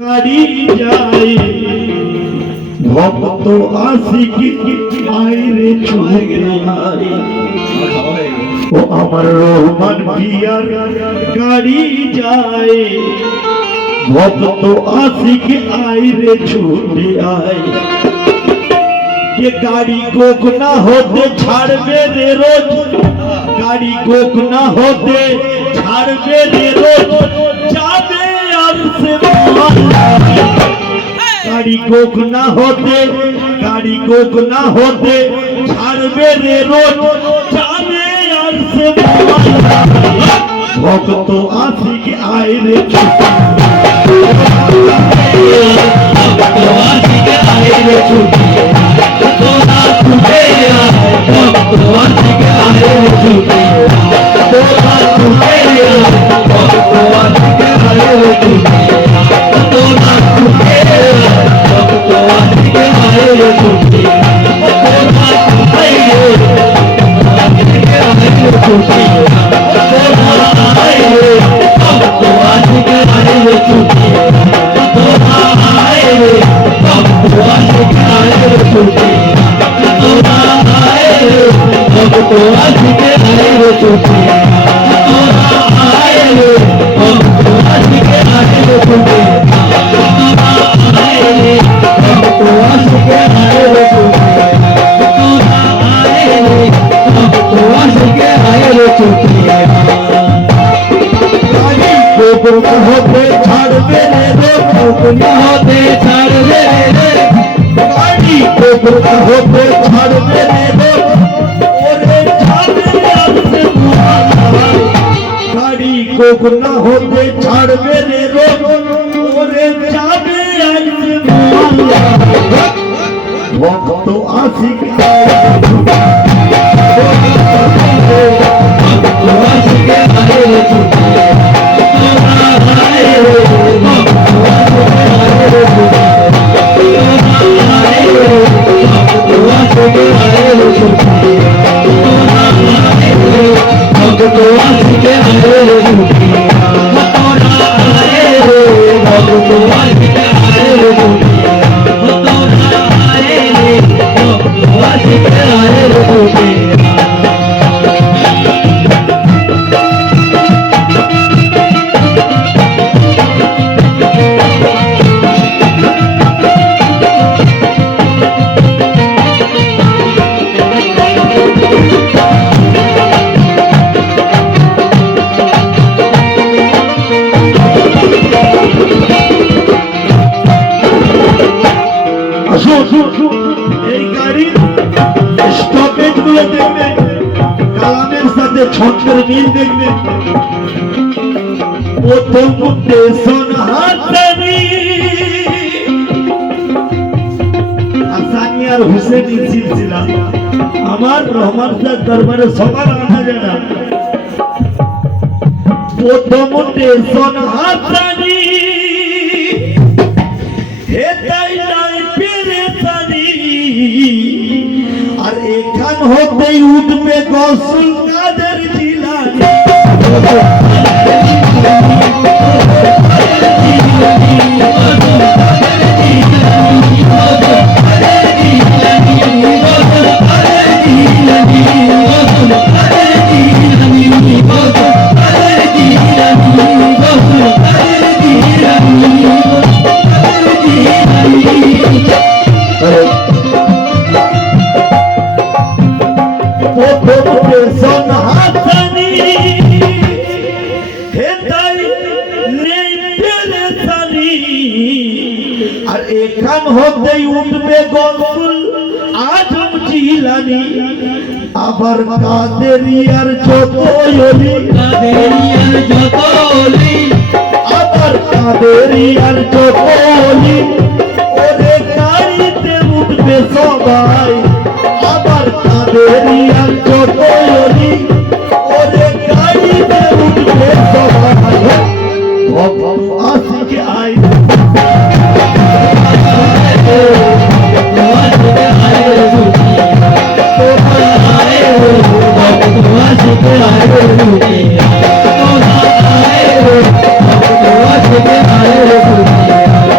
গাড়ি যায় ভক্ত আশিক আইরে ছুটে ও আমার রহমান পিয়ার গাড়ি যায় ভক্ত আশিক আইরে ছুটে আয় ये गाड़ी गोक ना होते छाड़बे रे रोज गाड़ी गोक ना होते छाड़बे रे रोज जाबे यार से गाड़ी गोक ना होते छाड़बे रे रोज जाबे यार से भक्त आशिक आए रे होते छाड़बे रे होते छाड़बे रे गाड़ी होते छाड़बे रे ओरे छाड़बे से गाड़ी कोकना होते छाड़बे रे ओरे छाड़बे से भक्त आशिक ছন্দের মিল দেখবে প্রথম স্টেশন হাসানি হাসানি আর হুসেনি সিলসিলা আমার রহমান শাহ দরবারে সবার আনা যায় না প্রথম স্টেশন হাসানি হেতাই নাই পেরেছানি আর এখান হতেই উঠবে গসুল কাদের জিলানী আর এখান হতেই উঠবে গসুল আজম জিলানী আবার কাদেরিয়ার যত ওলি আবার কাদেরিয়ার যত ওলি ওরে গাড়িতে উঠবে সবাই আবার কাদেরিয়ার যত ওলি ওরে গাড়িতে উঠবে সবাই আশিক আয় Thank you.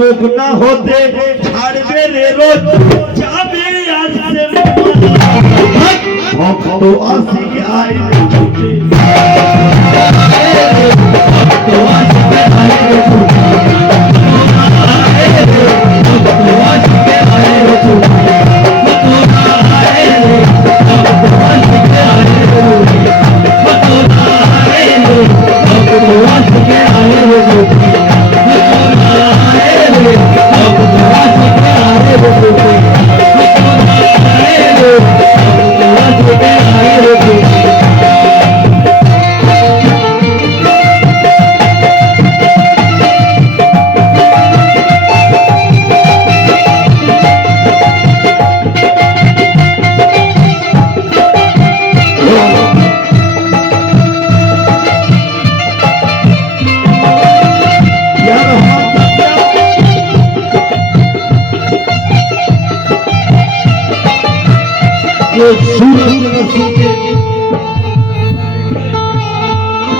মুখ না হতে ছাড়বে রে রোজ যাবে আর সে ভক্ত আসিকে আইলে ছুটে ভক্ত আসিকে আইলে ছুটে ভক্ত আসিকে আইলে ছুটে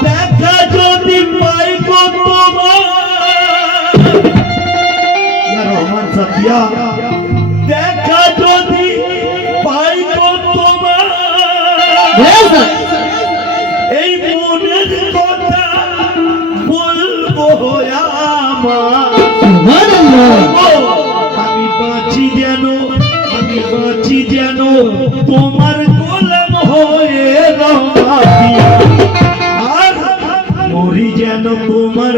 দেখা যদি পাই রহমান সাথিয়া দেখা যদি পাই তোমার এই মনের কথা বলবো আমি বাঁচি যেন তোমার গোলাম হয়ে রহাতি আর মরি যেন তোমার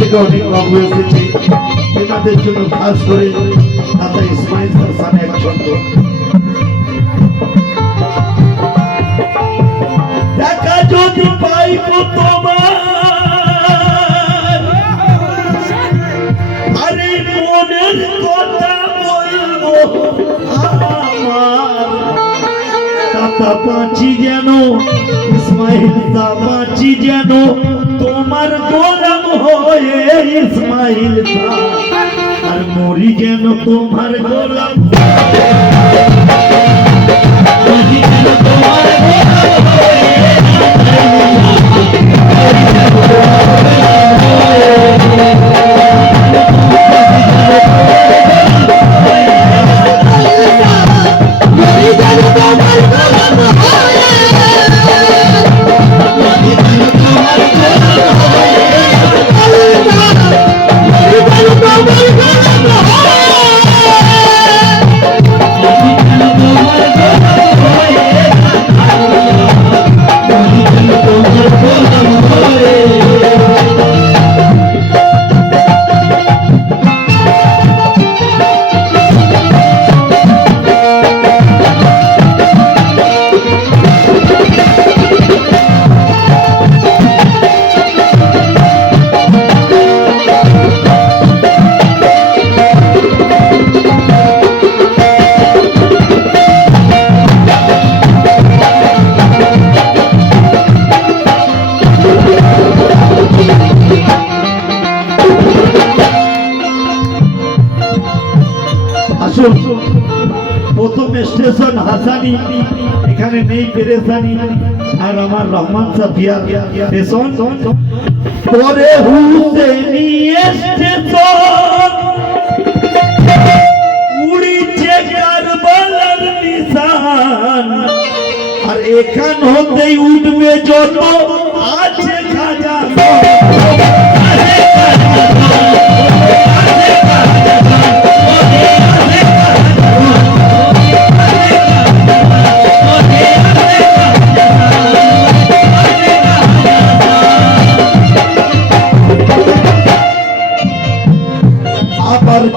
থেকে অনেক বাবু এসেছে এনাদের জন্য খাস করে দাদা ইসমাইল হাসান এক ছন্দ দেখা যদি পাইব তোমার আরে মনের কথা বলবো আমার দাদা পাঁচি যেন ইসমাইল দা পাঁচি যেন তোমার গোলাম হয়ে ইসমাইল আর মরি যেন তোমার গোলাম মরি যেন তোমার গোলাম প্রথম স্টেশন হাসানি এখানে নেই পেরেশানি আর আমার রহমান সাথিয়া স্টেশন পরে হুসেনি স্টেশন উড়িছে কারবালার নিশান আর এখান হতেই উঠবে যত আছে খাজা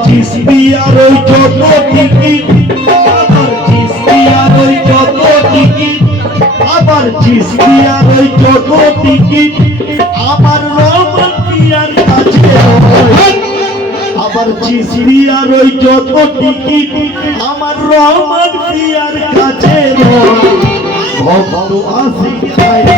চিসপিয়ার ওই যত টিকিট আবার চিসপিয়ার ওই যত টিকিট আবার চিসপিয়ার ওই যত টিকিট আমার রহমান পিয়ার কাছে আবার চিঠি আর ওই যত টিকিট আমার রহমান পিয়ার কাছে ভক্ত আশিক আইলে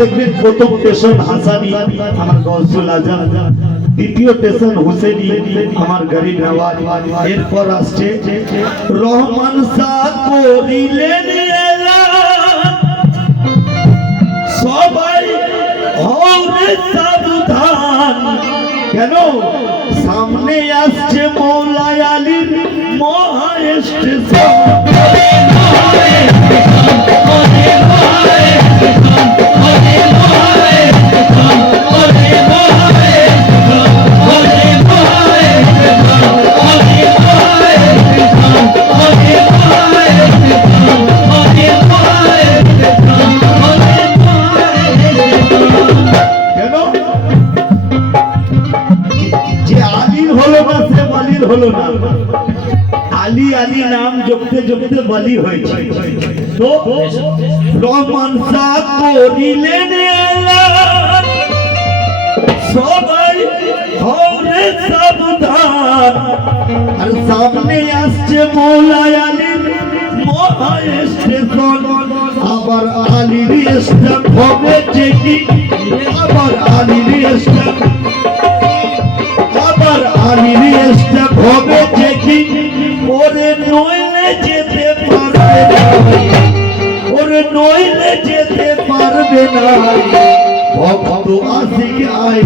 দেখবেন প্রথম স্টেশন হাসানি আমার গৌসুল আজম, দ্বিতীয় স্টেশন হুসেনি আমার গরিব নওয়াজ, এরপর আসছে রহমান শাহ করিলেন এলান সবাই হওরে সাবধান। কেন? সামনে আসছে মৌলা আলীর মহা স্টেশন। হলো না, আলী আলী নাম জপতে জপতে বলি হয়েছে। তো রহমান শাহ করিলেন এলান সবাই হওরে সাবধান। আর সামনে আসছে মৌলা আলীর মহা স্টেশন। আবার আলীর স্টেশন হবে চেকি, আবার আলীর স্টেশন, আবার আলীর স্টেপ হবে চেকি। ওরে নইলে যেতে পারবে না, ওরে নইলে যেতে পারবে না ভক্ত আশিক আয়।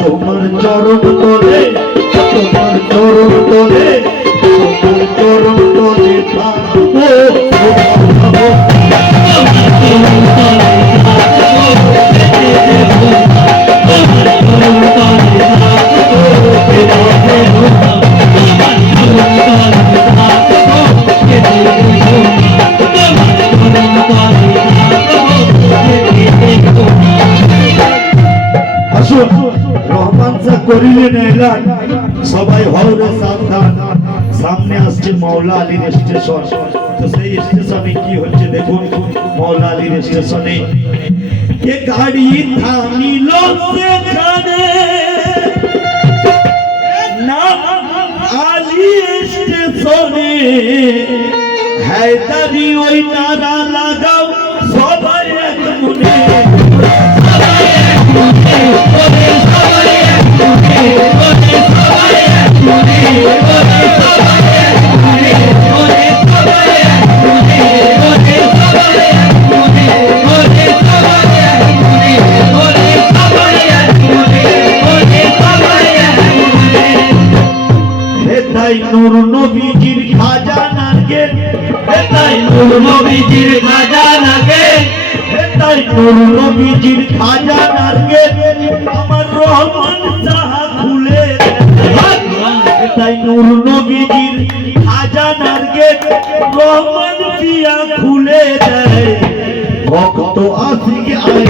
তোমার চরণ তলে, তোমার চরণ তলে, তোমার চরণ তলে থাকবো। রহমান শাহ করিলেন এলান সবাই হওরে সাবধান। সামনে আসছে মৌলা আলীর স্টেশন। তো সেই স্টেশনে কি হচ্ছে দেখুন। মৌলা আলীর স্টেশনে কে গাড়ি থামিল সেখানে না আলী স্টেশনে হায়দারি ওই নারা লাগাও সবাই এক মনে। নূর নবী নবীজির খাজানাকে, তাই নূর নবীজির খাজানাকে, তাই নূর নবীজির খাজানাকে আমার রহমান সাহা খুলে দেয়। তাই নূর নবীজির খাজানাকে রহমান পিয়া খুলে দেয়। ভক্ত আশিক আয়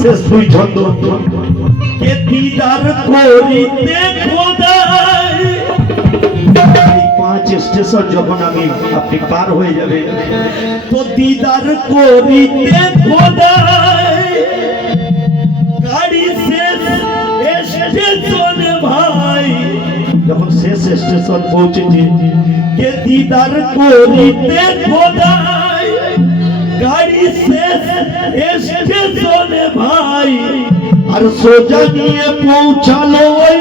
শেষ দুই ছন্দ কে দিদার করিতে খোদাই। এই 5 স্টেশন যখন আপনি পার হয়ে যাবে তো দিদার করিতে খোদাই। গাড়ি শেষ স্টেশন ভাই, যখন শেষ স্টেশন পৌঁছেছি কে দিদার করিতে খোদাই। গাড়ি শেষ স্টেশনে ভাই আর সোজা নিয়ে পৌঁছালো ওই